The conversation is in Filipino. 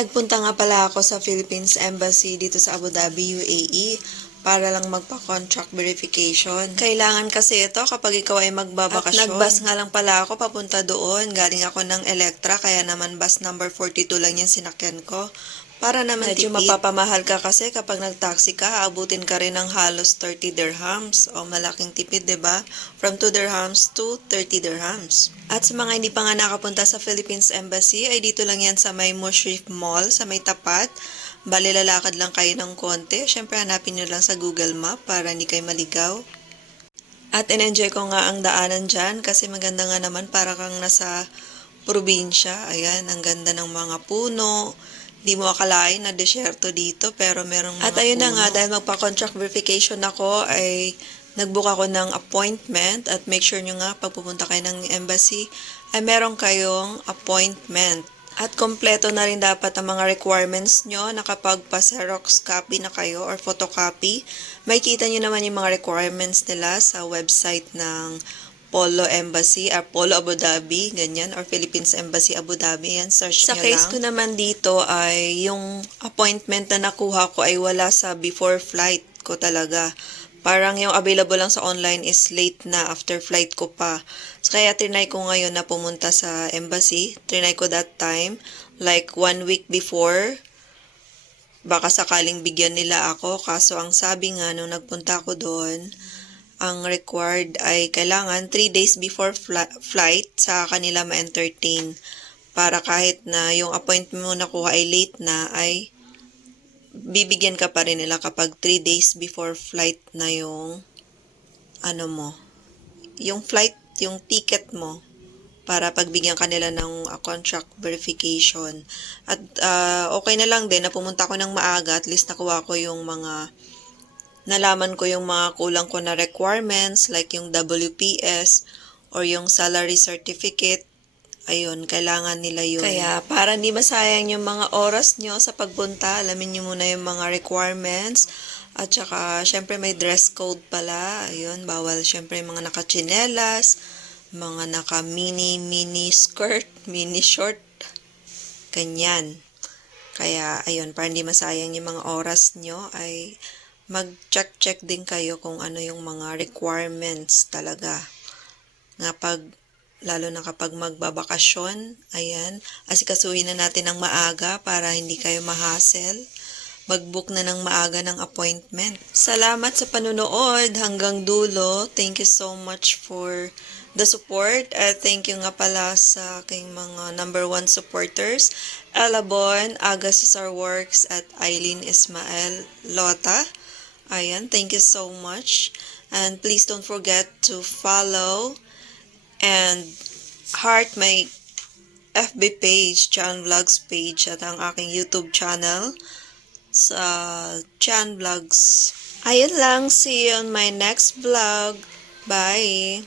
Nagpunta nga pala ako sa Philippines Embassy dito sa Abu Dhabi, UAE para lang magpa-contract verification. Kailangan kasi ito kapag ikaw ay magbabakasyon. At nag-bus nga lang pala ako papunta doon. Galing ako ng Electra, kaya naman bus number 42 lang yung sinakyan ko. Para naman medyo tipid. Mapapamahal ka kasi kapag nag-taxi ka, abutin ka rin ng halos 30 dirhams. O malaking tipid, 'di ba? From 2 dirhams to 30 dirhams. At sa mga hindi pa nga nakapunta sa Philippines Embassy, ay dito lang yan sa may Mushrif Mall, sa may tapat. Bali, lalakad lang kayo ng konti. Siyempre, hanapin nyo lang sa Google Map para hindi kayo maligaw. At in-enjoy ko nga ang daanan dyan kasi maganda nga naman para kang nasa probinsya. Ayan, ang ganda ng mga puno. Di mo akalain na desyerto dito pero merong mga puno. At ayun na nga, dahil magpa-contract verification ako ay nag-book ako ng appointment at make sure nyo nga pag pupunta kayo ng embassy ay meron kayong appointment. At kompleto na rin dapat ang mga requirements nyo na kapag pa-Xerox copy na kayo or photocopy, makikita nyo naman yung mga requirements nila sa website ng Polo Embassy or Polo Abu Dhabi, ganyan, or Philippines Embassy Abu Dhabi, yan, search nyo lang. Sa case ko naman dito ay yung appointment na nakuha ko ay wala sa before flight ko talaga. Parang yung available lang sa online is late na after flight ko pa. So, kaya trinay ko ngayon na pumunta sa embassy. Trinay ko that time, like 1 week before. Baka sakaling bigyan nila ako. Kaso ang sabi nga nung nagpunta ko doon, ang required ay kailangan 3 days before flight sa kanila ma-entertain. Para kahit na yung appointment mo nakuha ay late na, ay bibigyan ka pa rin nila kapag 3 days before flight na yung yung flight, yung ticket mo para pagbigyan ka nila ng contract verification. At okay na lang din na pumunta ko ng maaga, at least nakuha ko yung nalaman ko yung mga kulang ko na requirements like yung WPS or yung salary certificate. Ayun, kailangan nila yun. Kaya, para hindi masayang yung mga oras nyo sa pagpunta, alamin nyo muna yung mga requirements. At saka, syempre may dress code pala. Ayun, bawal syempre yung mga naka-chinelas, mga naka-mini skirt, mini short. Ganyan. Kaya, ayun, para hindi masayang yung mga oras nyo, ay mag-check din kayo kung ano yung mga requirements talaga. Lalo na kapag magbabakasyon, ayan, asikasuhin na natin ng maaga para hindi kayo ma-hassle. Mag-book na ng maaga ng appointment. Salamat sa panunood hanggang dulo. Thank you so much for the support. Thank you nga pala sa aking mga number 1 supporters. Ella Bon, Aga Cesar Works, at Eileen Ismael Lota. Ayan, thank you so much. And please don't forget to follow and heart my FB page, Chan Vlogs page, at ang aking YouTube channel sa Chan Vlogs. Ayun lang, see you on my next vlog. Bye!